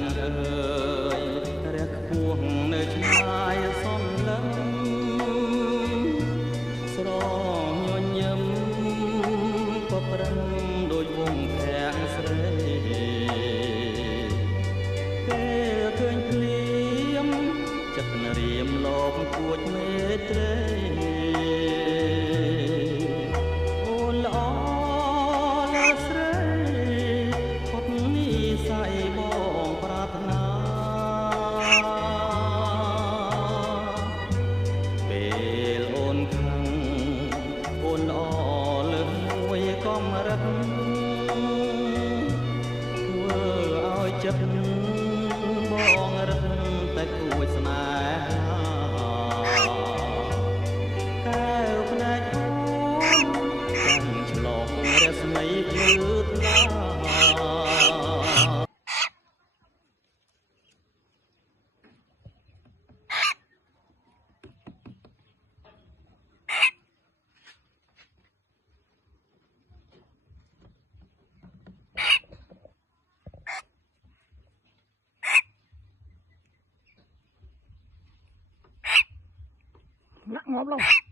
នអើយរះខ្ពស់នៅឆ្ងាយសំឡឹងស្រងញញឹមក៏ប្រឹងដោយវងធាក់ស្រីពេលឃើញភ្លៀមចិត្តរៀមលោកគួចមេត្រីអូនល្អលើស្រីផុតនិស័យបងប្រាថ្នាពេលអូនខឹងអូនល្អលើសមួយកំរិតធ្វើឲ្យចិត្តបងរឹតតែគួចស្នេហាកែវភ្នែកអូនចាំឆ្លងរស្មីភ្លឺថ្លាngọt lắm.